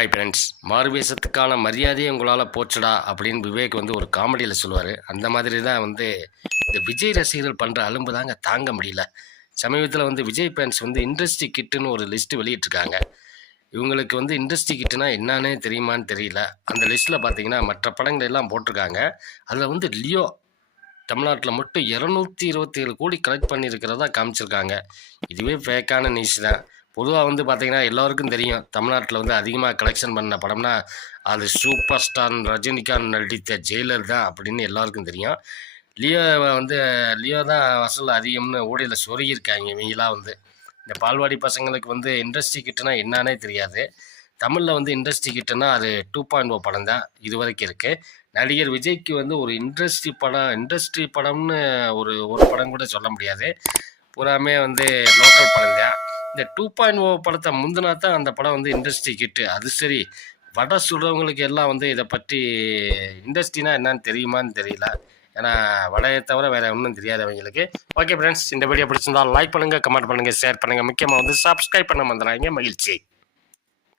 Hi friends மாறுவேஷத்துக்கான மரியாதையை உங்களால் போச்சுடா அப்படின்னு விவேக் வந்து ஒரு காமெடியில் சொல்லுவார். அந்த மாதிரி தான் வந்து இந்த விஜய் ரசிகர்கள் பண்ணுற அலும்பு தாங்க தாங்க முடியல. சமீபத்தில் வந்து விஜய் ஃபேன்ஸ் வந்து இண்டஸ்ட்ரி கிட்டுன்னு ஒரு லிஸ்ட்டு வெளியிட்டிருக்காங்க. இவங்களுக்கு வந்து இண்டஸ்ட்ரி கிட்டுனா என்னன்னே தெரியுமான்னு தெரியல. அந்த லிஸ்ட்டில் பார்த்தீங்கன்னா மற்ற படங்கள் எல்லாம் போட்டிருக்காங்க. அதில் வந்து லியோ தமிழ்நாட்டில் மட்டும் இரநூத்தி இருபத்தி ஏழு கோடி கலெக்ட் பண்ணியிருக்கிறதா காமிச்சிருக்காங்க. இதுவே ஃபேக்கான நியூஸ் தான். பொதுவாக வந்து பார்த்தீங்கன்னா எல்லோருக்கும் தெரியும். தமிழ்நாட்டில் வந்து அதிகமாக கலெக்ஷன் பண்ண படம்னா அது சூப்பர் ஸ்டார் ரஜினிகாந்த் நடித்த ஜெயிலர் தான் அப்படின்னு எல்லாருக்கும் தெரியும். லியோ வந்து லியோ தான் வசூல் அதிகம்னு ஓடியில் சொருகியிருக்காங்க இவங்களாம் வந்து. இந்த பால்வாடி பசங்களுக்கு வந்து இண்டஸ்ட்ரி கிட்டனா என்னன்னே தெரியாது. தமிழில் வந்து இண்டஸ்ட்ரி கிட்டனா அது டூ பாயிண்ட் ஓ படம் தான். இது வரைக்கும் இருக்குது நடிகர் விஜய்க்கு வந்து ஒரு இண்டஸ்ட்ரி படம் இண்டஸ்ட்ரி படம்னு ஒரு ஒரு படம் கூட சொல்ல முடியாது. பூராமே வந்து லோக்கல் படம் தான். இந்த டூ பாயிண்ட் ஓ படத்தை முந்தினா தான் அந்த படம் வந்து இண்டஸ்ட்ரி கிட்டு அது சரி வடை சுடுறவங்களுக்கு எல்லாம் வந்து இதை பற்றி இண்டஸ்ட்ரினா என்னன்னு தெரியுமான்னு தெரியல. ஏன்னா வடையை தவிர வேறு ஒன்றும் தெரியாது அவங்களுக்கு. ஓகே ஃப்ரெண்ட்ஸ் இந்த வீடியோ பிடிச்சிருந்தால் லைக் பண்ணுங்கள் கமெண்ட் பண்ணுங்கள் ஷேர் பண்ணுங்கள் முக்கியமாக வந்து சப்ஸ்கிரைப் பண்ண வந்துடுறாங்க மகிழ்ச்சி.